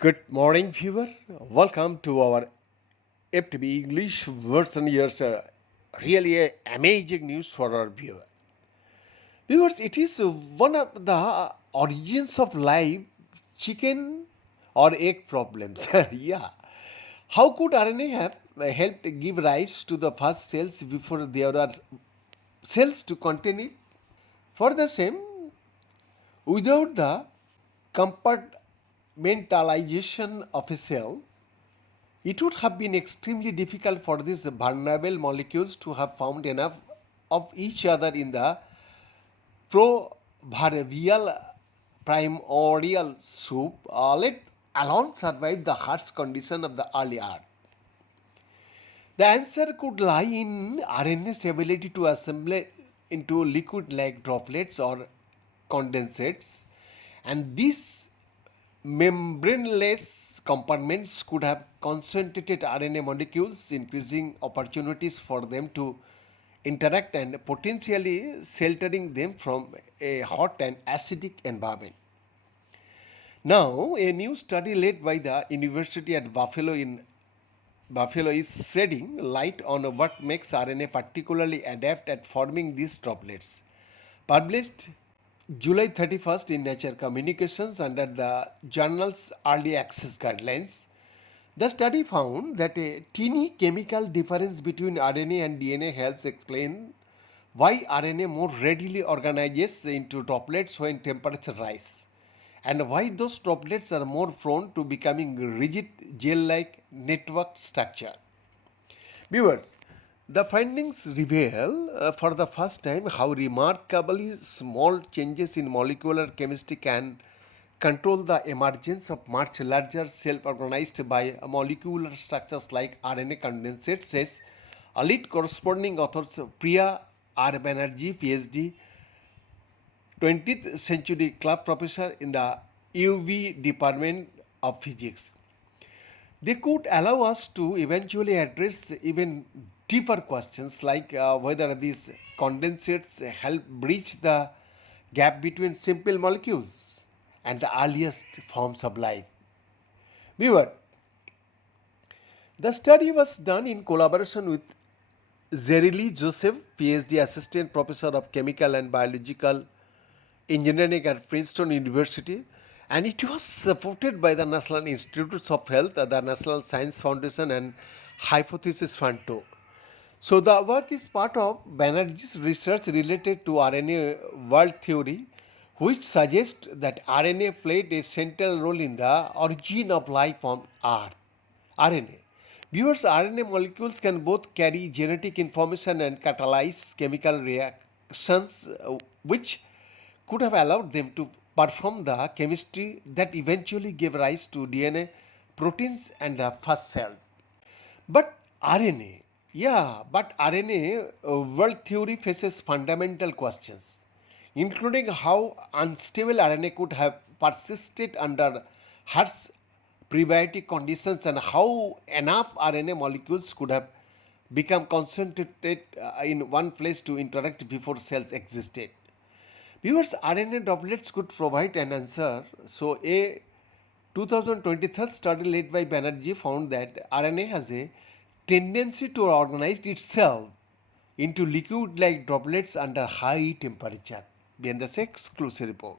Good morning, viewer. Welcome to our FTB English version. Here's really amazing news for our viewer. Viewers, it is one of the origins of life, chicken or egg problems. Yeah. How could RNA have helped give rise to the first cells before there are cells to contain it? For the same, without the compartmentalization of a cell, it would have been extremely difficult for these vulnerable molecules to have found enough of each other in the proverbial primordial soup, let alone survive the harsh condition of the early earth. The answer could lie in RNA's ability to assemble into liquid like droplets or condensates, and these membraneless compartments could have concentrated RNA molecules, increasing opportunities for them to interact and potentially sheltering them from a hot and acidic environment. Now, a new study led by the University at Buffalo is shedding light on what makes RNA particularly adept at forming these droplets. Published July 31st in Nature Communications under the journal's Early Access Guidelines, the study found that a teeny chemical difference between RNA and DNA helps explain why RNA more readily organizes into droplets when temperature rises, and why those droplets are more prone to becoming rigid gel-like network structure. Viewers, the findings reveal for the first time how remarkably small changes in molecular chemistry can control the emergence of much larger self-organized by molecular structures like RNA condensates, says a lead corresponding authors Priya R. Banerjee, PhD, 20th Century Club Professor in the UV Department of Physics. They could allow us to eventually address even deeper questions like whether these condensates help bridge the gap between simple molecules and the earliest forms of life. Viewer, the study was done in collaboration with Zerili Joseph, PhD Assistant Professor of Chemical and Biological Engineering at Princeton University, and it was supported by the National Institutes of Health, the National Science Foundation, and Hypothesis Fund too. So the work is part of Banerjee's research related to RNA world theory, which suggests that RNA played a central role in the origin of life on Earth. RNA. Viewers, RNA molecules can both carry genetic information and catalyze chemical reactions, which could have allowed them to perform the chemistry that eventually gave rise to DNA, proteins, and the first cells. But RNA world theory faces fundamental questions, including how unstable RNA could have persisted under harsh prebiotic conditions and how enough RNA molecules could have become concentrated in one place to interact before cells existed. Viewers, RNA droplets could provide an answer. So, a 2023 study led by Banerjee found that RNA has a tendency to organize itself into liquid like droplets under high temperature. Behind this exclusive report.